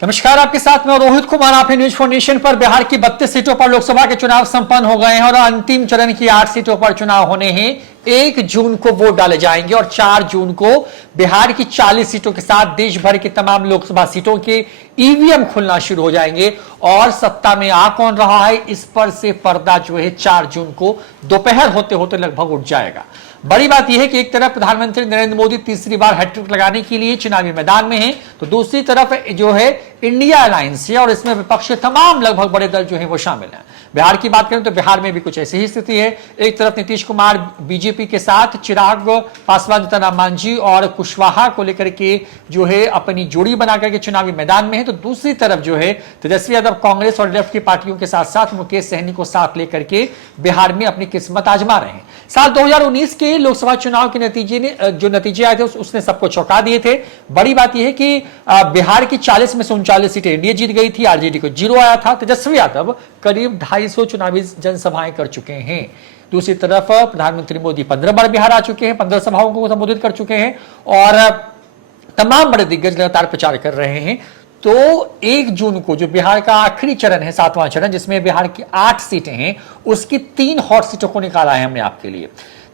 नमस्कार, आपके साथ में रोहित कुमार। आप न्यूज फॉर नेशन पर। बिहार की 32 सीटों पर लोकसभा के चुनाव संपन्न हो गए हैं और अंतिम चरण की 8 सीटों पर चुनाव होने हैं। 1 जून को वोट डाले जाएंगे और 4 जून को बिहार की 40 सीटों के साथ देश भर की तमाम लोकसभा सीटों के ईवीएम खुलना शुरू हो जाएंगे और सत्ता में आ कौन रहा है इस पर से पर्दा जो है 4 जून को दोपहर होते होते लगभग उठ जाएगा। बड़ी बात यह है कि एक तरफ प्रधानमंत्री नरेंद्र मोदी तीसरी बार हैट्रिक लगाने के लिए चुनावी मैदान में हैं, तो दूसरी तरफ जो है इंडिया अलायंस है और इसमें विपक्ष के तमाम लगभग बड़े दल जो है वो शामिल हैं। बिहार की बात करें तो बिहार में भी कुछ ऐसी ही स्थिति है। एक तरफ नीतीश कुमार बीजेपी के साथ, चिराग पासवान, जीतन राम मांझी और कुशवाहा को लेकर के जो है अपनी जोड़ी बनाकर के चुनावी मैदान में है, तो दूसरी तरफ जो है तेजस्वी यादव कांग्रेस और लेफ्ट की पार्टियों के साथ साथ मुकेश सहनी को साथ लेकर के बिहार में अपनी किस्मत आजमा रहे हैं। साल 2019 के लोकसभा चुनाव के नतीजे आए थे उसने सबको चौंका दिए थे। बड़ी बात यह है कि बिहार की 40 में से 39 सीटें एनडीए जीत गई थी, आरजेडी को 0 आया था। तेजस्वी यादव करीब 250 चुनावी जनसभाएं कर चुके हैं। दूसरी तरफ प्रधानमंत्री मोदी 15 बार बिहार आ चुके हैं, 15 सभाओं को संबोधित कर चुके हैं और तमाम बड़े दिग्गज लगातार प्रचार कर रहे हैं। तो 1 जून को जो बिहार का आखिरी चरण है, 7वां चरण, जिसमें बिहार की 8 सीटें हैं, उसकी 3 हॉट सीटों को निकाला है हमने आपके लिए।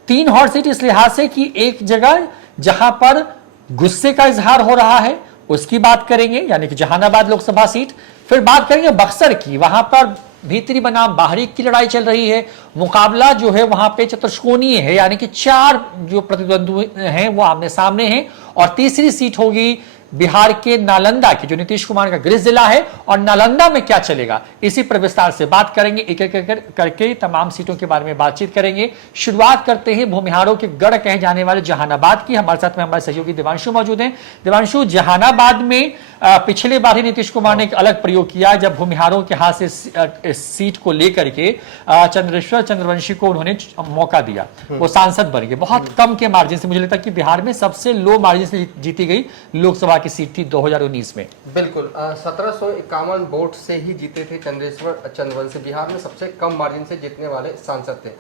3 हॉट सीट इस लिहाज से कि एक जगह जहां पर गुस्से का इजहार हो रहा है उसकी बात करेंगे, यानी कि जहानाबाद लोकसभा सीट। फिर बात करेंगे बक्सर की, वहां पर भीतरी बनाम बाहरी की लड़ाई चल रही है। मुकाबला जो है वहां पे चतुष्कोणीय है, यानी कि 4 जो प्रतिद्वंदी हैं वो आमने सामने हैं। और तीसरी सीट होगी बिहार के नालंदा की, जो नीतीश कुमार का गृह जिला है, और नालंदा में क्या चलेगा इसी पर विस्तार से बात करेंगे। एक एक करके तमाम सीटों के बारे में बातचीत करेंगे। शुरुआत करते हैं भूमिहारों के गढ़ कहे जाने वाले जहानाबाद की। हमारे साथ में हमारे सहयोगी दिवांशु मौजूद हैं। दिवांशु, जहानाबाद में पिछले बार ही नीतीश कुमार ने एक अलग प्रयोग किया जब भूमिहारों के हाथ से सीट को लेकर के चंद्रेश्वर चंद्रवंशी को उन्होंने मौका दिया, वो सांसद बन गए बहुत कम के मार्जिन से। मुझे लगता है कि बिहार में सबसे लो मार्जिन से जीती गई लोकसभा की सीट थी 2019 में। बिल्कुल 1751 वोट से ही जीते थे चंद्रेश्वर चंद्रवंशी। बिहार में सबसे कम मार्जिन से जीतने वाले सांसद थे।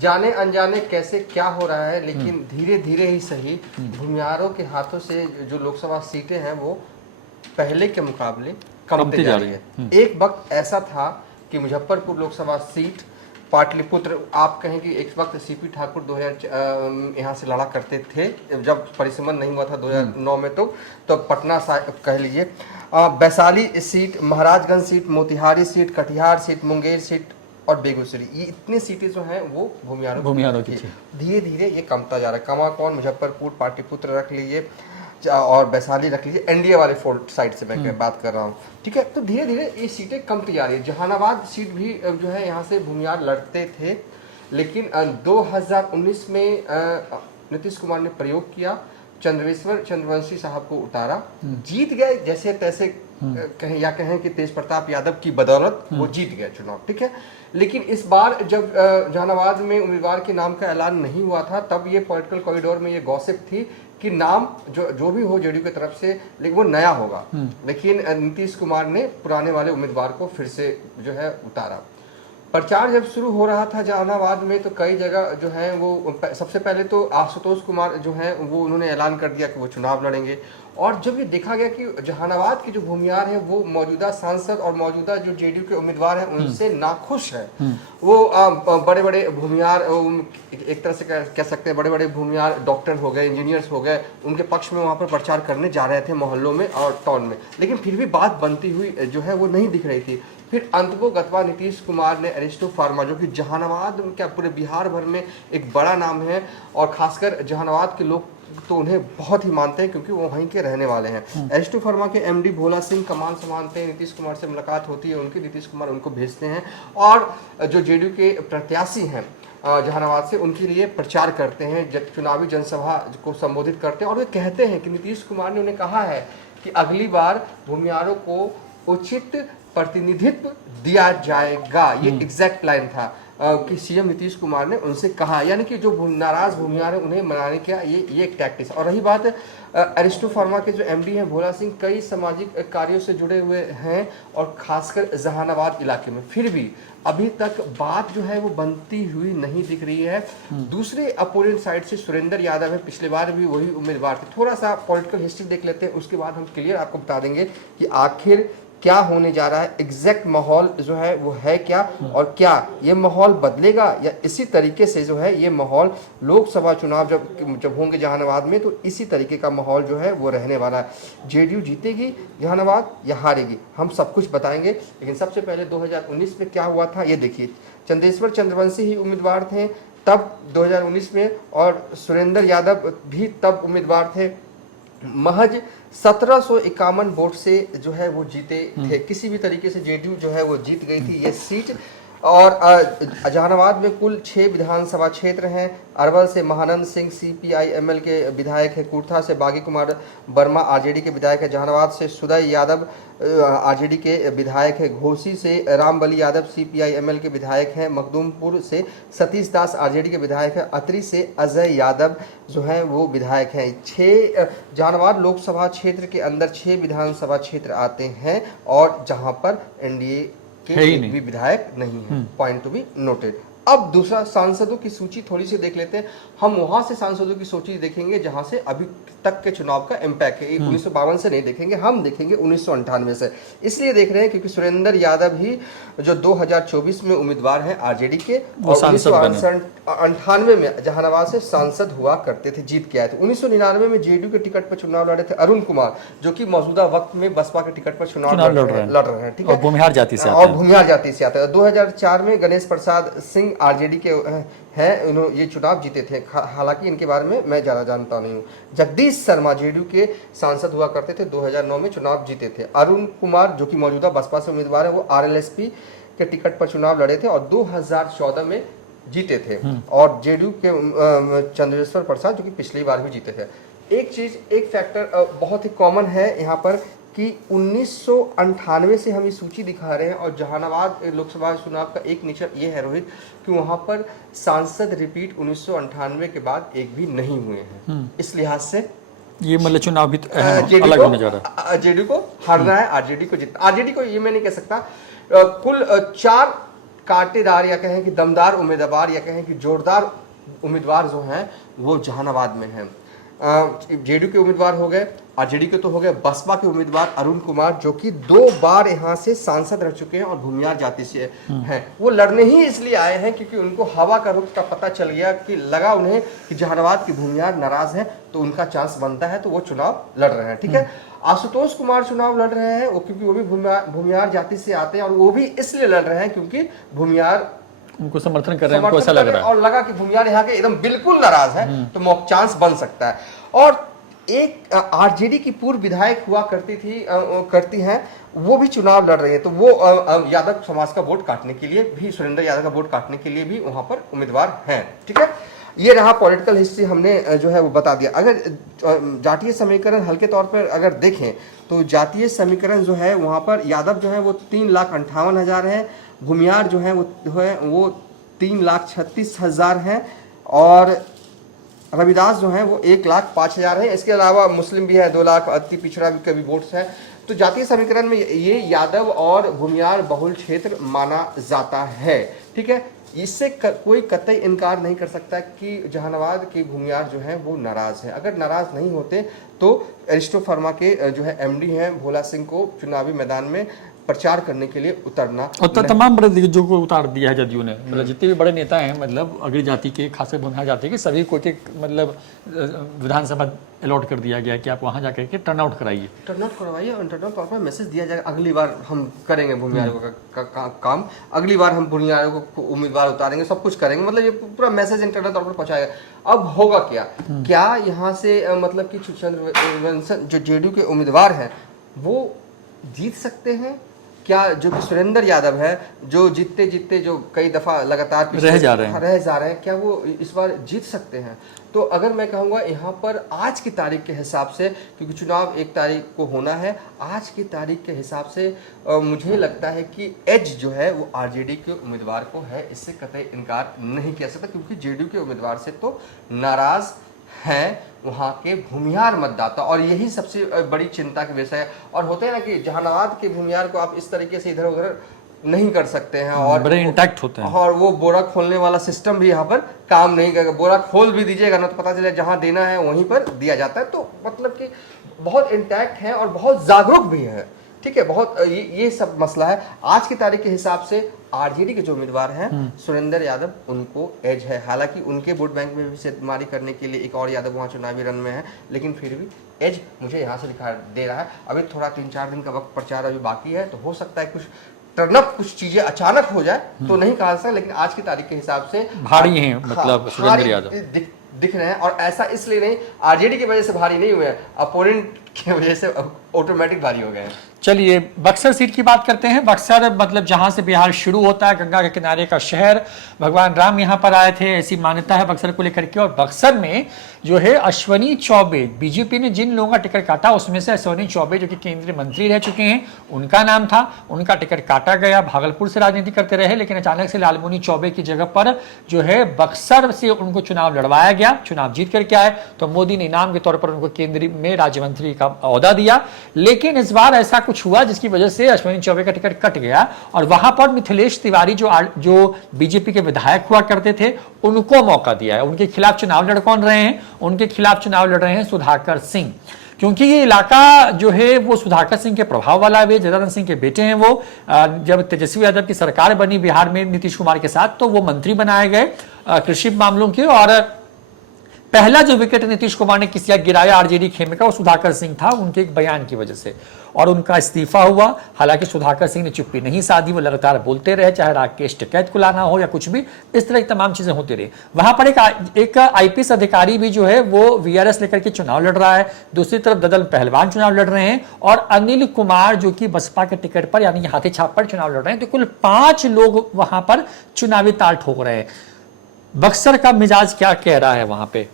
जाने अनजाने कैसे क्या हो रहा है, लेकिन धीरे धीरे ही सही भूमिहारों के हाथों से जो लोकसभा सीटें हैं वो पहले के मुकाबले कमती जा रही है। एक वक्त ऐसा था कि मुजफ्फरपुर लोकसभा सीट, पाटलिपुत्र, आप कहें कि एक वक्त सीपी ठाकुर 2000 यहाँ से लड़ा करते थे जब परिसमन नहीं हुआ था 2009 में, तो पटना कह लीजिए, Vaishali seat, Maharajganj seat, Motihari seat, Katihar seat, Munger seat और बेगूसराय, ये इतनी सीटें जो हैं वो भूमिहारों की। धीरे धीरे ये कमता जा रहा है। कमा कौन, मुजफ्फरपुर, पाटलिपुत्र रख लीजिए और वैशाली रख लीजिए, एनडीए वाले फोर्ट साइड से मैं बात कर रहा हूँ, ठीक है। तो धीरे धीरे ये सीटें कमती जा रही है। जहानाबाद सीट भी जो है यहाँ से भूमिहार लड़ते थे, लेकिन 2019 में नीतीश कुमार ने प्रयोग किया, चंद्रेश्वर चंद्रवंशी साहब को उतारा, जीत गए जैसे तैसे, कहें कि तेज प्रताप यादव की बदौलत वो जीत गए चुनाव, ठीक है। लेकिन इस बार जब जहानाबाद में उम्मीदवार के नाम का ऐलान नहीं हुआ था, तब ये पॉलिटिकल कॉरिडोर में ये गॉसिप थी कि नाम जो भी हो जेडीयू की तरफ से, लेकिन वो नया होगा। लेकिन नीतीश कुमार ने पुराने वाले उम्मीदवार को फिर से जो है उतारा। प्रचार जब शुरू हो रहा था जहानाबाद में, तो कई जगह जो है वो सबसे पहले तो आशुतोष कुमार जो है वो उन्होंने ऐलान कर दिया कि वो चुनाव लड़ेंगे। और जब ये देखा गया कि जहानाबाद के जो भूमिहार हैं वो मौजूदा सांसद और मौजूदा जो जेडीयू के उम्मीदवार हैं उनसे नाखुश है, वो बड़े बड़े भूमिहार, एक तरह से कह सकते हैं बड़े बड़े भूमिहार डॉक्टर हो गए, इंजीनियर्स हो गए, उनके पक्ष में वहाँ पर प्रचार करने जा रहे थे मोहल्लों में और टाउन में, लेकिन फिर भी बात बनती हुई जो है वो नहीं दिख रही थी। फिर अंततोगत्वा नीतीश कुमार ने एरिस्टो फार्मा, जो कि जहानाबाद क्या पूरे बिहार भर में एक बड़ा नाम है और खासकर जहानाबाद के लोग तो उन्हें बहुत ही मानते हैं क्योंकि वो वहीं के रहने वाले हैं। एरिस्टो फार्मा के एमडी भोला सिंह कमान संभालते हैं, नीतीश कुमार से मुलाकात होती है उनकी, नीतीश कुमार उनको भेजते हैं और जो जेडीयू के प्रत्याशी हैं जहानाबाद से उनके लिए प्रचार करते हैं, चुनावी जनसभा को संबोधित करते हैं। और वे कहते हैं कि नीतीश कुमार ने उन्हें कहा है कि अगली बार भूमिहारों को उचित प्रतिनिधित्व दिया जाएगा, ये एग्जैक्ट लाइन था। कि सीएम नीतीश कुमार ने उनसे कहा, यानी कि जो नाराज भूमिहार है उन्हें मनाने का ये एक टैक्टिस। और रही बात अरिस्टो फार्मा के जो एमडी हैं भोला सिंह, कई सामाजिक कार्यों से जुड़े हुए हैं और खासकर जहानाबाद इलाके में, फिर भी अभी तक बात जो है वो बनती हुई नहीं दिख रही है। दूसरे अपोनेंट साइड से सुरेंद्र यादव है, पिछले बार भी वही उम्मीदवार थे। थोड़ा सा पॉलिटिकल हिस्ट्री देख लेते हैं, उसके बाद हम क्लियर आपको बता देंगे कि आखिर क्या होने जा रहा है, एग्जैक्ट माहौल जो है वो है क्या, और क्या ये माहौल बदलेगा या इसी तरीके से जो है ये माहौल लोकसभा चुनाव जब होंगे जहानाबाद में, तो इसी तरीके का माहौल जो है वो रहने वाला है। जेडीयू जीतेगी जहानाबाद या हारेगी, हम सब कुछ बताएंगे। लेकिन सबसे पहले 2019 में क्या हुआ था ये देखिए। चंदेश्वर चंद्रवंशी ही उम्मीदवार थे तब 2019 में, और सुरेंद्र यादव भी तब उम्मीदवार थे। महज 1751 वोट से जो है वो जीते थे। किसी भी तरीके से जेडीयू जो है वो जीत गई थी ये सीट। और जहानाबाद में कुल 6 विधानसभा क्षेत्र हैं। अरवल से महानंद सिंह CPI-ML के विधायक है, कुर्था से बागी कुमार वर्मा RJD के विधायक है, जहानाबाद से सुदय यादव RJD के विधायक है, घोसी से रामबली यादव CPI-ML के विधायक हैं, मखदूमपुर से सतीश दास RJD के विधायक है, अतरी से अजय यादव जो है वो विधायक हैं। 6 जहानाबाद लोकसभा क्षेत्र के अंदर 6 विधानसभा क्षेत्र आते हैं और जहां पर एनडीए के एक भी विधायक नहीं है। Point to be noted. अब दूसरा, सांसदों की सूची थोड़ी सी देख लेते हैं। हम वहां से सांसदों की सूची देखेंगे जहां से अभी तक के चुनाव का इम्पैक्ट है। 1952 से नहीं देखेंगे, हम देखेंगे 1998 से। इसलिए देख रहे हैं क्योंकि सुरेंद्र यादव ही जो 2024 में उम्मीदवार हैं RJD के, और 1998 में जहानाबाद से सांसद हुआ करते थे, जीत के आए थे। 1999 में जेडीयू के टिकट पर चुनाव लड़े थे अरुण कुमार, जो कि मौजूदा वक्त में बसपा के टिकट पर चुनाव लड़ रहे हैं। ठीक है, भूमिहार जाति से आते हैं। 2004 में गणेश प्रसाद सिंह RJD के हैं, उन्होंने ये चुनाव जीते थे। हालांकि इनके बारे में मैं ज़्यादा जानता नहीं हूँ। जगदीश शर्मा जेडीयू के सांसद हुआ करते थे, 2009 में चुनाव जीते थे। अरुण कुमार जो कि मौजूदा बसपा से उम्मीदवार है, वो RLSP के टिकट पर चुनाव लड़े थे और 2014 में जीते थे। और जेडीयू के चंद्रेश्वर प्रसाद जो कि पिछली बार भी जीते थे। एक फैक्टर बहुत ही कॉमन है यहाँ पर कि 1998 से हम ये सूची दिखा रहे हैं, और जहानाबाद लोकसभा चुनाव का एक नेचर ये है रोहित कि वहाँ पर सांसद रिपीट 1998 के बाद एक भी नहीं हुए हैं। इस लिहाज से ये मतलब चुनाव भी अलग होने जा रहा है। जेडीयू को हारना है, RJD को जीतना। RJD को ये मैं नहीं कह सकता, कुल 4 कांटेदार या कहें कि दमदार उम्मीदवार या कहें कि जोरदार उम्मीदवार जो हैं वो जहानाबाद में हैं। जेडीयू के उम्मीदवार हो गए, RJD के तो हो गए, बसपा के उम्मीदवार अरुण कुमार जो कि 2 बार यहाँ से सांसद रह चुके हैं और भूमिहार जाति से हैं। वो लड़ने ही इसलिए आए हैं क्योंकि उनको हवा का रुख का पता चल गया कि लगा उन्हें कि जहानाबाद के भूमिहार नाराज हैं तो उनका चांस बनता है, तो वो चुनाव लड़ रहे हैं। ठीक है, आशुतोष कुमार चुनाव लड़ रहे हैं, वो क्योंकि वो भी भूमिहार जाति से आते हैं, और वो भी इसलिए लड़ रहे हैं क्योंकि भूमिहार उनको समर्थन कर रहे हैं, उनको ऐसा लग रहा है, और लगा कि भूमिहार यहाँ के एकदम बिल्कुल नाराज है तो चांस बन सकता है। और एक RJD की पूर्व विधायक हुआ करती हैं, वो भी चुनाव लड़ रही है, तो वो यादव समाज का वोट काटने के लिए भी, सुरेंद्र यादव का वोट काटने के लिए भी वहां पर उम्मीदवार हैं। ठीक है, ये रहा पॉलिटिकल हिस्ट्री, हमने जो है वो बता दिया। अगर जातीय समीकरण हल्के तौर पर अगर देखें तो जातीय समीकरण जो है वहां पर यादव जो है वो 3,58,000 है, भूमिहार जो है वो 3,36,000 है, और रविदास जो है वो 1,05,000 है। इसके अलावा मुस्लिम भी है 2 लाख, अति पिछड़ा भी कभी वोट्स है। तो जातीय समीकरण में ये यादव और भूमिहार बहुल क्षेत्र माना जाता है। ठीक है, इससे कोई कतई इनकार नहीं कर सकता कि जहानाबाद के भूमिहार जो है वो नाराज है। अगर नाराज नहीं होते तो अरिस्टो फार्मा के जो है MD हैं भोला सिंह को चुनावी मैदान में प्रचार करने के लिए उतरना, और तमाम बड़े दिग्गजों को उतार दिया है जदयू ने। मतलब जितने भी बड़े नेता हैं, मतलब अगली जाति के, खासे भूमिहार जाति के, सभी को मतलब विधानसभा अलॉट कर दिया गया कि आप वहां जाकर के टर्नआउट कराइए, टर्नआउट करवाइए, और इंटरनल तौर पर मैसेज दिया जाएगा अगली बार हम करेंगे भूमिहारों का काम, अगली बार हम भूमिहारों को उम्मीदवार उतारेंगे, सब कुछ करेंगे। मतलब ये पूरा मैसेज इंटरनल तौर पर पहुंचाएगा। अब होगा क्या यहाँ से मतलब कि चंद्रवंशी जो जेडीयू के उम्मीदवार हैं वो जीत सकते हैं क्या जो कि सुरेंद्र यादव है, जो जीतते जीतते जो कई दफा लगातार रह जा रहे हैं, क्या वो इस बार जीत सकते हैं? तो अगर मैं कहूँगा यहाँ पर आज की तारीख के हिसाब से, क्योंकि चुनाव 1 तारीख को होना है, आज की तारीख के हिसाब से मुझे लगता है कि एज जो है वो आरजेडी के उम्मीदवार को है, इससे कतई इनकार नहीं किया सकता, क्योंकि जेडीयू के उम्मीदवार से तो नाराज हैं वहाँ के भूमिहार मतदाता, और यही सबसे बड़ी चिंता का विषय है। और होते हैं ना कि जहानाबाद के भूमिहार को आप इस तरीके से इधर उधर नहीं कर सकते हैं, और बड़े इंटैक्ट होते हैं, और वो बोरा खोलने वाला सिस्टम भी यहाँ पर काम नहीं करेगा। बोरा खोल भी दीजिएगा ना तो पता चले जहाँ देना है वहीं पर दिया जाता है। तो मतलब कि बहुत इंटैक्ट है और बहुत जागरूक भी है, ठीक है, बहुत ये सब मसला है। आज की तारीख के हिसाब से आरजेडी के जो उम्मीदवार हैं सुरेंद्र यादव, उनको एज है। हालांकि उनके वोट बैंक में भी सेधमारी करने के लिए एक और यादव वहाँ चुनावी रन में है, लेकिन फिर भी एज मुझे यहाँ से दिखा दे रहा है। अभी थोड़ा 3-4 दिन का वक्त प्रचार अभी बाकी है, तो हो सकता है कुछ टर्नअप, कुछ चीजें अचानक हो जाए तो नहीं कहा सकता, लेकिन आज की तारीख के हिसाब से भारी हैं, मतलब सुरेंद्र यादव दिख रहे हैं। और ऐसा इसलिए नहीं, आरजेडी की वजह से भारी नहीं हुए हैं, अपोनेंट की वजह से ऑटोमेटिक भारी हो गए हैं। चलिए बक्सर सीट की बात करते हैं। बक्सर मतलब जहां से बिहार शुरू होता है, गंगा के किनारे का शहर, भगवान राम यहां पर आए थे, ऐसी मान्यता है बक्सर को लेकर के। और बक्सर में जो है अश्वनी चौबे, बीजेपी ने जिन लोगों का टिकट काटा उसमें से अश्वनी चौबे जो कि केंद्रीय मंत्री रह चुके हैं, उनका नाम था, उनका टिकट काटा गया। भागलपुर से राजनीति करते रहे, लेकिन अचानक से लालमुनि चौबे की जगह पर जो है बक्सर से उनको चुनाव लड़वाया गया, चुनाव जीत करके आए, तो मोदी ने इनाम के तौर पर उनको केंद्रीय में राज्य मंत्री का ओहदा दिया। लेकिन इस बार ऐसा कुछ हुआ जिसकी वजह से अश्वनी चौबे का टिकट कट गया, और वहां पर मिथिलेश तिवारी जो बीजेपी के विधायक हुआ करते थे, उनको मौका दिया है। उनके खिलाफ चुनाव लड़ कौन रहे हैं? उनके खिलाफ चुनाव लड़ रहे हैं सुधाकर सिंह, क्योंकि ये इलाका जो है वो सुधाकर सिंह के प्रभाव वाला है। जनार्दन सिंह के बेटे हैं वो। जब तेजस्वी यादव की सरकार बनी बिहार में नीतीश कुमार के साथ, तो वो मंत्री बनाए गए कृषि मामलों के, और पहला जो विकेट नीतीश कुमार ने किसी गिराया आरजेडी खेमे का, वो सुधाकर सिंह था, उनके एक बयान की वजह से, और उनका इस्तीफा हुआ। हालांकि सुधाकर सिंह ने चुप्पी नहीं साधी, वो लगातार बोलते रहे, चाहे राकेश टिकैत को लाना हो या कुछ भी, इस तरह की तमाम चीजें होती रही। वहां पर एक आईपीएस अधिकारी भी जो है वो वीआरएस लेकर के चुनाव लड़ रहा है। दूसरी तरफ ददन पहलवान चुनाव लड़ रहे हैं, और अनिल कुमार जो कि बसपा के टिकट पर यानी हाथी छाप पर चुनाव लड़ रहे हैं। तो कुल 5 लोग वहां पर चुनावी ताल ठोक रहे हैं। बक्सर का मिजाज क्या कह रहा है वहां पे?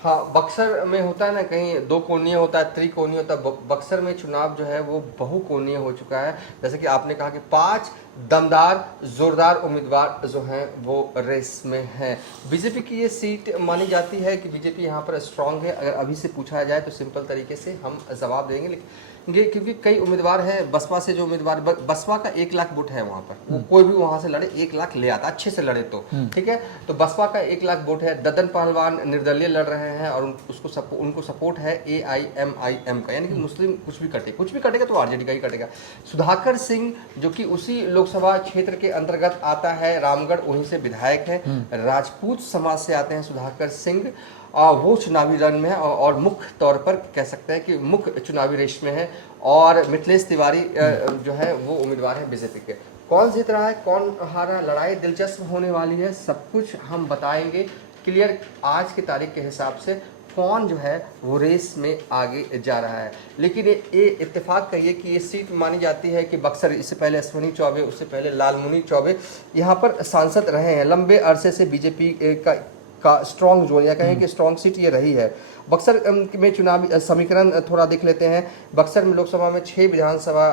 हाँ, बक्सर में होता है ना, कहीं 2 कोणीय होता है, त्रिकोणीय होता है। बक्सर में चुनाव जो है वो बहुकोणीय हो चुका है। जैसे कि आपने कहा कि 5 दमदार जोरदार उम्मीदवार जो हैं वो रेस में हैं। बीजेपी की ये सीट मानी जाती है कि बीजेपी यहाँ पर स्ट्रांग है। अगर अभी से पूछा जाए तो सिंपल तरीके से हम जवाब देंगे, लेकिन क्योंकि कई उम्मीदवार हैं बसपा से, जो उम्मीदवार बसपा का 1 लाख वोट है वहाँ पर, वो कोई भी वहाँ से लड़े 1 लाख ले आता, अच्छे से लड़े तो ठीक है। तो बसपा का 1 लाख वोट है। ददन पहलवान निर्दलीय लड़ रहे हैं, और उनको सपोर्ट है AIMIM का, यानी कि मुस्लिम कुछ भी कटेगा तो आरजेडी का ही कटेगा। सुधाकर सिंह जो कि उसी लोकसभा क्षेत्र के अंतर्गत आता है, रामगढ़, वहीं से विधायक है, राजपूत समाज से आते हैं सुधाकर सिंह, वो चुनावी रन में है, और मुख्य तौर पर कह सकते हैं कि मुख्य चुनावी रेस में है। और मिथिलेश तिवारी जो है वो उम्मीदवार है बीजेपी के। कौन जीत रहा है, कौन हारा, लड़ाई दिलचस्प होने वाली है, सब कुछ हम बताएंगे क्लियर आज की तारीख के हिसाब से कौन जो है वो रेस में आगे जा रहा है। लेकिन ये इत्तेफाक कहिए कि ये सीट मानी जाती है कि बक्सर, इससे पहले अश्वनी चौबे, उससे पहले लालमुनि चौबे यहाँ पर सांसद रहे हैं। लंबे अरसे से बीजेपी का स्ट्रॉन्ग जोन, या कहें कि स्ट्रॉन्ग सीट ये रही है। बक्सर में चुनावी समीकरण थोड़ा देख लेते हैं। बक्सर में लोकसभा में 6 विधानसभा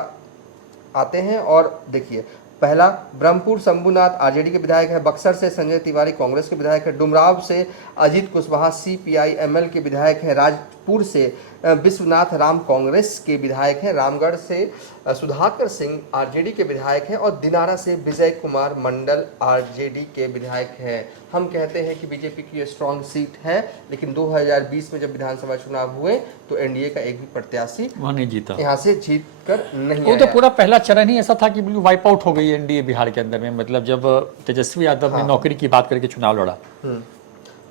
आते हैं, और देखिए, पहला ब्रह्मपुर शंभुनाथ आरजेडी के विधायक है, बक्सर से संजय तिवारी कांग्रेस के विधायक है, डुमराव से अजीत कुशवाहा CPI-ML के विधायक है, राजपुर से विश्वनाथ राम कांग्रेस के विधायक हैं, रामगढ़ से सुधाकर सिंह आरजेडी के विधायक हैं, और दिनारा से विजय कुमार मंडल आरजेडी के विधायक हैं। हम कहते हैं कि बीजेपी की स्ट्रॉन्ग सीट है, लेकिन 2020 में जब विधानसभा चुनाव हुए तो एनडीए का एक भी प्रत्याशी वहाँ नहीं जीता, यहाँ से जीत कर नहीं वो तो पूरा पहला चरण ही ऐसा था कि बिल्कुल वाइप आउट हो गई एनडीए बिहार के अंदर में। मतलब जब तेजस्वी यादव ने नौकरी की बात करके चुनाव लड़ा।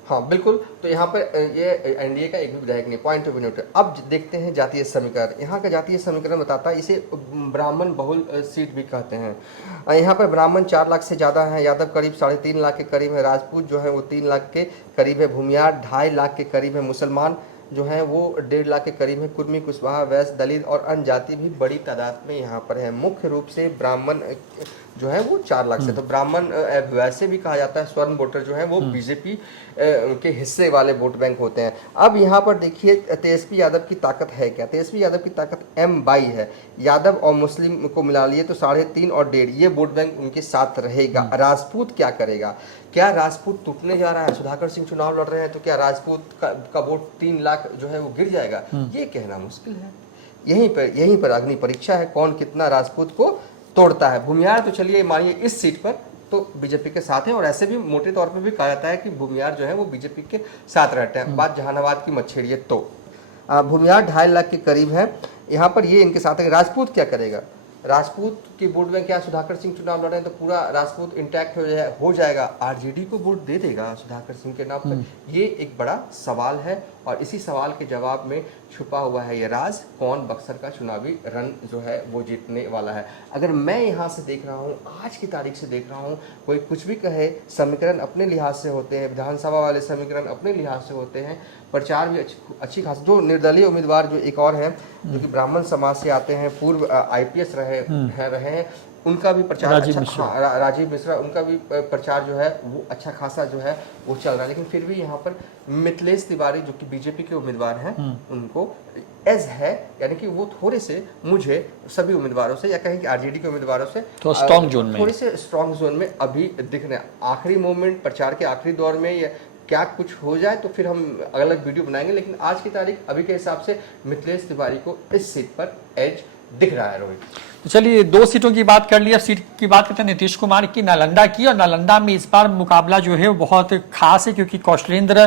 हाँ बिल्कुल। तो यहाँ पर ये एनडीए का एक भी विधायक नहीं, पॉइंट ऑफ व्यू। अब देखते हैं जातीय समीकरण। यहाँ का जातीय समीकरण बताता है, इसे ब्राह्मण बहुल सीट भी कहते हैं। यहाँ पर ब्राह्मण 4 लाख से ज़्यादा हैं, यादव करीब 3.5 लाख के करीब है, राजपूत जो है वो 3 लाख के करीब है, भूमियार 2.5 लाख के करीब है, मुसलमान जो है वो 1.5 लाख के करीब है। कुर्मी, कुशवाहा, वैश्य, दलित और अन्य जाति भी बड़ी तादाद में यहाँ पर है। मुख्य रूप से ब्राह्मण जो है वो 4 लाख से, तो ब्राह्मण वैसे भी कहा जाता है स्वर्ण वोटर जो है वो बीजेपी के हिस्से वाले वोट बैंक होते हैं। अब यहाँ पर देखिए तेजस्वी यादव की ताकत है क्या। तेजस्वी यादव की ताकत M22 है। यादव और मुस्लिम को मिला लिए तो 3.5 और 1.5 ये वोट बैंक उनके साथ रहेगा। राजपूत क्या करेगा, क्या राजपूत टूटने जा रहा है? सुधाकर सिंह चुनाव लड़ रहे हैं तो क्या राजपूत का वोट 3 लाख जो है वो गिर जाएगा? ये कहना मुश्किल है। यहीं पर अग्नि परीक्षा है, कौन कितना राजपूत को तोड़ता है। भूमियार तो चलिए मानिए इस सीट पर तो बीजेपी के साथ है, और ऐसे भी मोटे तौर पे भी कहा जाता है कि भूमियार जो है वो बीजेपी के साथ रहते हैं। बात जहानाबाद की मत छेड़िए तो भूमियार 2.5 लाख के करीब है यहाँ पर, ये इनके साथ है। राजपूत क्या करेगा? राजपूत की वोट में क्या सुधाकर सिंह चुनाव लड़ रहे हैं तो पूरा राजपूत इंटैक्ट हो जाएगा? आरजेडी को वोट दे देगा सुधाकर सिंह के नाम पर? ये एक बड़ा सवाल है, और इसी सवाल के जवाब में छुपा हुआ है ये राज, कौन बक्सर का चुनावी रन जो है वो जीतने वाला है। अगर मैं यहाँ से देख रहा हूँ, आज की तारीख से देख रहा हूँ, कोई कुछ भी कहे, समीकरण अपने लिहाज से होते हैं, विधानसभा वाले समीकरण अपने लिहाज से होते हैं, प्रचार भी अच्छी खास। जो निर्दलीय उम्मीदवार जो एक और हैं जो कि ब्राह्मण समाज से आते हैं, पूर्व IPS रहे हैं, उनका भी प्रचार राजीव मिश्रा, उनका भी प्रचार जो है वो अच्छा खासा जो है वो चल रहा है। लेकिन फिर भी यहाँ पर मिथिलेश तिवारी जो कि बीजेपी के उम्मीदवार हैं उनको एज है, यानी कि वो थोड़े से मुझे सभी उम्मीदवारों से या कहें कि आरजेडी के उम्मीदवारों से तो स्ट्रॉन्ग जोन में, थोड़े से स्ट्रॉन्ग जोन में अभी दिख रहे हैं। आखिरी मोमेंट प्रचार के आखिरी दौर में या क्या कुछ हो जाए तो फिर हम अलग वीडियो बनाएंगे, लेकिन आज की तारीख अभी के हिसाब से मिथिलेश तिवारी को इस सीट पर एज दिख रहा है। रोहित, तो चलिए 2 सीटों की बात कर ली, अब सीट की बात करते हैं नीतीश कुमार की, नालंदा की। और नालंदा में इस बार मुकाबला जो है वो बहुत खास है, क्योंकि कौशलेंद्र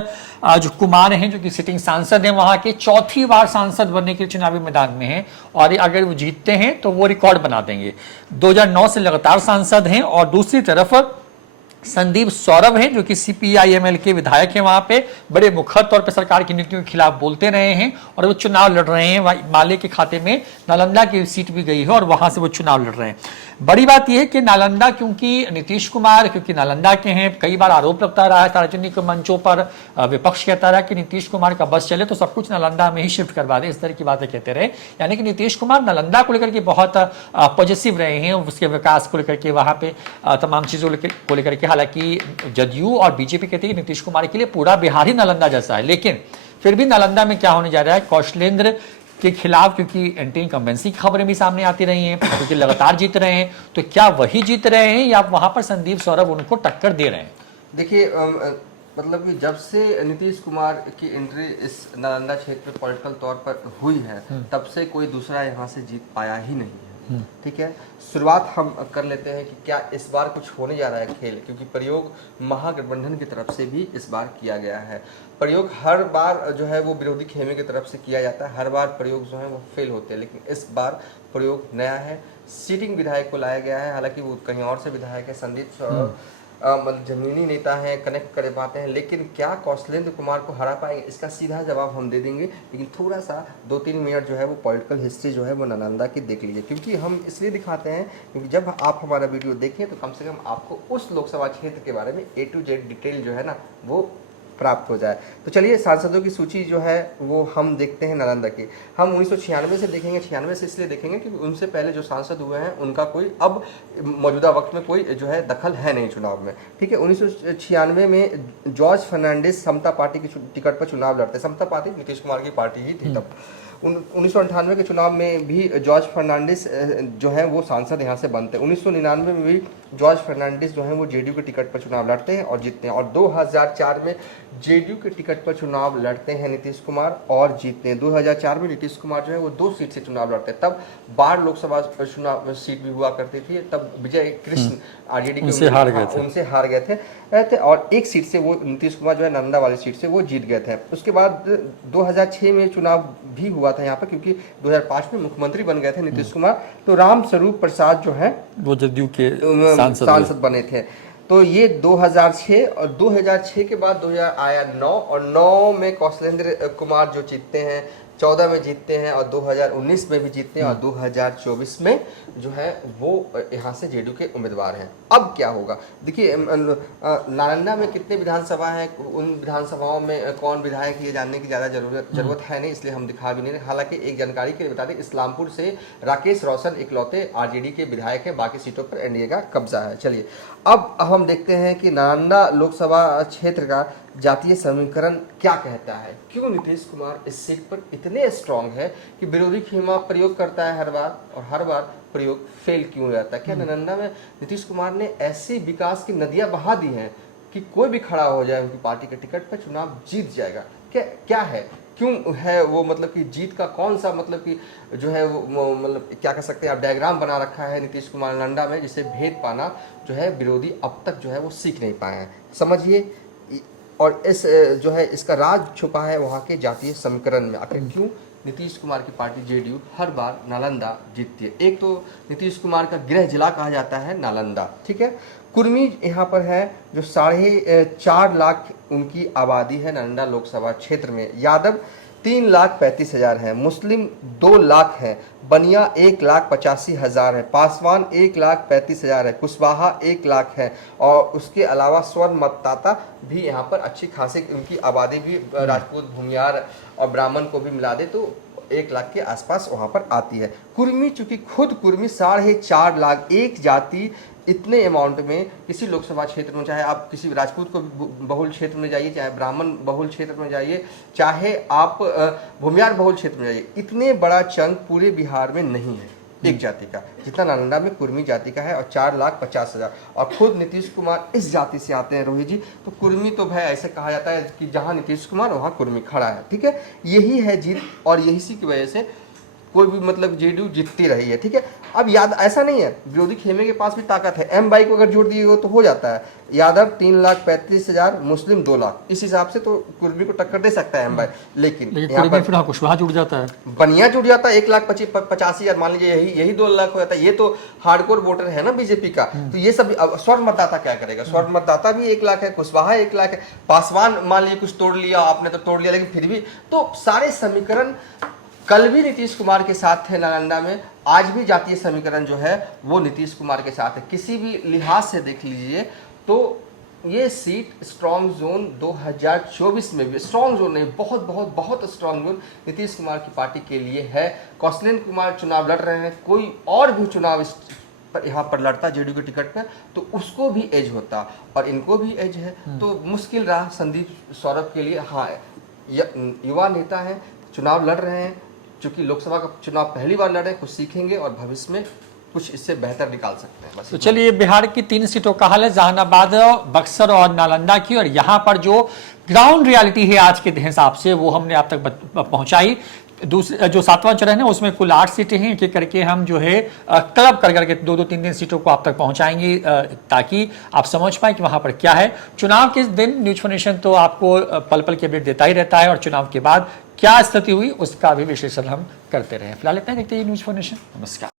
जो कुमार हैं जो कि सिटिंग सांसद हैं वहां के, 4थी बार सांसद बनने के चुनावी मैदान में हैं, और अगर वो जीतते हैं तो वो रिकॉर्ड बना देंगे। 2009 से लगातार सांसद हैं। और दूसरी तरफ संदीप सौरभ हैं जो कि CPI-ML के विधायक हैं, वहां पे बड़े मुखर तौर पे सरकार की नीतियों के खिलाफ बोलते रहे हैं, और वो चुनाव लड़ रहे हैं। माले के खाते में नालंदा की सीट भी गई है और वहां से वो चुनाव लड़ रहे हैं। बड़ी बात यह है कि नालंदा, क्योंकि नीतीश कुमार क्योंकि नालंदा के हैं, कई बार आरोप लगता रहा है सार्वजनिक मंचों पर, विपक्ष कहता रहा कि नीतीश कुमार का बस चले तो सब कुछ नालंदा में ही शिफ्ट करवा दे, इस तरह की बातें कहते रहे। यानी कि नीतीश कुमार नालंदा को लेकर के बहुत पॉजिटिव रहे हैं, उसके विकास को लेकर के, वहां पे तमाम चीजों को लेकर के। हालांकि जदयू और बीजेपी कहती है कि नीतीश कुमार के लिए पूरा बिहार ही नालंदा जैसा है, लेकिन फिर भी नालंदा में क्या होने जा रहा है, कौशलेंद्र के खिलाफ, क्योंकि एंटी इनकम्बेंसी की खबरें भी सामने आती रही हैं, क्योंकि लगातार जीत रहे हैं, तो क्या वही जीत रहे हैं या वहां पर संदीप सौरभ उनको टक्कर दे रहे हैं? देखिए मतलब कि जब से नीतीश कुमार की एंट्री इस नालंदा क्षेत्र में पॉलिटिकल तौर पर हुई है, तब से कोई दूसरा यहाँ से जीत पाया ही नहीं है। ठीक है, शुरुआत हम कर लेते हैं कि क्या इस बार कुछ होने जा रहा है खेल, क्योंकि प्रयोग महागठबंधन की तरफ से भी इस बार किया गया है। प्रयोग हर बार जो है वो विरोधी खेमे की तरफ से किया जाता है, हर बार प्रयोग जो है वो फेल होते हैं, लेकिन इस बार प्रयोग नया है। सीटिंग विधायक को लाया गया है, हालांकि वो कहीं और से विधायक है, संदीप सौरभ मतलब जमीनी नेता हैं, कनेक्ट कर पाते हैं, लेकिन क्या कौशलेंद्र कुमार को हरा पाएंगे, इसका सीधा जवाब हम दे देंगे। लेकिन थोड़ा सा 2-3 मिनट जो है वो पॉलिटिकल हिस्ट्री जो है वो नालंदा की देख लीजिए, क्योंकि हम इसलिए दिखाते हैं क्योंकि जब आप हमारा वीडियो देखें तो कम से कम आपको उस लोकसभा क्षेत्र के बारे में A to Z डिटेल जो है ना वो प्राप्त हो जाए। तो चलिए सांसदों की सूची जो है वो हम देखते हैं नालंदा की। हम 1996 से देखेंगे, 96 से इसलिए देखेंगे क्योंकि उनसे पहले जो सांसद हुए हैं उनका कोई अब मौजूदा वक्त में कोई जो है दखल है नहीं चुनाव में। ठीक है, 1996 में जॉर्ज फर्नांडिस समता पार्टी की टिकट पर चुनाव लड़ते। समता पार्टी नीतीश कुमार की पार्टी ही थी तब। 1998 के चुनाव में भी जॉर्ज फर्नांडिस जो है वो सांसद यहाँ से बनते हैं। 1999 में भी जॉर्ज फर्नांडिस जो है वो जेडीयू के टिकट पर चुनाव लड़ते हैं और जीतते हैं, और 2004 में जेडीयू के टिकट पर चुनाव लड़ते हैं नीतीश कुमार और जीतते हैं। 2004 में नीतीश कुमार जो है वो 2 सीट से चुनाव लड़ते हैं, तब 12 लोकसभा चुनाव सीट भी हुआ करती थी, तब विजय कृष्ण आरजेडी के उनसे हार गए थे और 1 सीट से वो नीतीश कुमार जो है नालंदा वाली सीट से वो जीत गए थे। उसके बाद 2006 में चुनाव भी हुआ था यहाँ पर, क्योंकि 2005 में मुख्यमंत्री बन गए थे नीतीश कुमार, तो राम स्वरूप प्रसाद जो है वो जदयू के सांसद बने थे। तो ये 2006 और 2006 के बाद 2000 आया 9 और 9 में कौशलेंद्र कुमार जो जीतते हैं, 14 में जीतते हैं और 2019 में भी जीतते हैं और 2024 में जो है वो यहाँ से जेडीयू के उम्मीदवार हैं। अब क्या होगा देखिए, नालंदा में कितने विधानसभा हैं, उन विधानसभाओं में कौन विधायक, ये जानने की ज़्यादा जरूरत है नहीं, इसलिए हम दिखा भी नहीं रहे। हालांकि एक जानकारी के लिए बता दें, इस्लामपुर से राकेश रोशन इकलौते आरजेडी के विधायक हैं, बाकी सीटों पर एनडीए का कब्जा है। चलिए अब हम देखते हैं कि नालंदा लोकसभा क्षेत्र का जातीय समीकरण क्या कहता है, क्यों नीतीश कुमार इस सीट पर इतने स्ट्रांग है कि विरोधी खेमा प्रयोग करता है हर बार, और हर बार प्रयोग फेल क्यों रहता है। क्या नालंदा में नीतीश कुमार ने ऐसी विकास की नदियां बहा दी हैं कि कोई भी खड़ा हो जाए उनकी पार्टी के टिकट पर चुनाव जीत जाएगा? क्या है, क्यों है वो, मतलब कि जीत का कौन सा, मतलब कि जो है वो मतलब क्या कह सकते हैं आप, डायग्राम बना रखा है नीतीश कुमार नालंदा में, जिसे भेद पाना जो है विरोधी अब तक जो है वो सीख नहीं पाए हैं, समझिए। और इस जो है इसका राज छुपा है वहाँ के जातीय समीकरण में। आखिर क्यों नीतीश कुमार की पार्टी जेडीयू हर बार नालंदा जीतती है? एक तो नीतीश कुमार का गृह जिला कहा जाता है नालंदा, ठीक है। कुर्मी यहाँ पर है जो 4.5 लाख उनकी आबादी है नालंदा लोकसभा क्षेत्र में। यादव 3,35,000 है, मुस्लिम 2 लाख है, बनिया 1,85,000 है, पासवान 1,35,000 है, कुशवाहा 1 लाख है, और उसके अलावा स्वर्ण मतदाता भी यहाँ पर अच्छी खासी उनकी आबादी भी, राजपूत, भूमियार और ब्राह्मण को भी मिला दे तो 1 लाख के आसपास वहाँ पर आती है। कुर्मी, चूंकि खुद कुर्मी 4.5 लाख, एक जाति इतने अमाउंट में किसी लोकसभा क्षेत्र में, चाहे आप किसी राजपूत को बहुल क्षेत्र में जाइए, चाहे ब्राह्मण बहुल क्षेत्र में जाइए, चाहे आप भूमियार बहुल क्षेत्र में जाइए, इतने बड़ा चंक पूरे बिहार में नहीं है एक जाति का जितना नालंदा में कुर्मी जाति का है, और 4,50,000। और खुद नीतीश कुमार इस जाति से आते हैं रोहित जी, तो कुर्मी तो भाई ऐसे कहा जाता है कि जहाँ नीतीश कुमार वहाँ कुर्मी खड़ा है, ठीक है। यही है जीत, और यही की वजह से कोई भी मतलब जेडीयू जीतती रही है, ठीक है। अब याद ऐसा नहीं है, विरोधी खेमे के पास भी ताकत है, एम बाई को अगर जोड़ दिए हो तो हो जाता है। यादव 3,35,000, मुस्लिम 2 लाख, इस हिसाब से तो कुर्मी को टक्कर दे सकता है एम बाई, लेकिन यहाँ पर कुशवाहा जुड़ जाता है, बनिया जुड़ जाता है, 1,85,000 मान लीजिए, यही 2 लाख हो जाता है। ये तो हार्डकोर वोटर है ना बीजेपी का, तो ये सब स्वर्ण मतदाता क्या करेगा? स्वर्ण मतदाता भी 1 लाख है, कुशवाहा 1 लाख है, पासवान मान लीजिए कुछ तोड़ लिया आपने तो तोड़ लिया, लेकिन फिर भी तो सारे समीकरण कल भी नीतीश कुमार के साथ थे नालंदा में, आज भी जातीय समीकरण जो है वो नीतीश कुमार के साथ है। किसी भी लिहाज से देख लीजिए तो ये सीट स्ट्रॉन्ग जोन 2024 में भी, स्ट्रॉन्ग जोन नहीं, बहुत बहुत बहुत स्ट्रॉन्ग जोन नीतीश कुमार की पार्टी के लिए है। कौशलेंद्र कुमार चुनाव लड़ रहे हैं, कोई और भी चुनाव यहाँ पर लड़ता जेडीयू के टिकट पर तो उसको भी एज होता, और इनको भी एज है, तो मुश्किल रहा संदीप सौरभ के लिए। हाँ, युवा नेता हैं, चुनाव लड़ रहे हैं, चूंकि लोकसभा का चुनाव पहली बार लड़े, कुछ सीखेंगे और भविष्य में कुछ इससे बेहतर निकाल सकते हैं। बस तो चलिए, बिहार की 3 सीटों का हाल है, जहानाबाद, बक्सर और नालंदा की, और यहाँ पर जो ग्राउंड रियलिटी है आज के हिसाब से वो हमने आप तक पहुंचाई। दूसरे जो 7वां चरण है उसमें कुल 8 सीटें हैं, एक करके हम जो है क्लब कर करके 2-2, 3-3 सीटों को आप तक पहुंचाएंगे, ताकि आप समझ पाए कि वहां पर क्या है। चुनाव के दिन न्यूज फॉर नेशन तो आपको पल पल के अपडेट देता ही रहता है, और चुनाव के बाद क्या स्थिति हुई उसका भी विश्लेषण हम करते रहे। फिलहाल इतना ही, देखते हैं न्यूज फॉर नेशन। नमस्कार।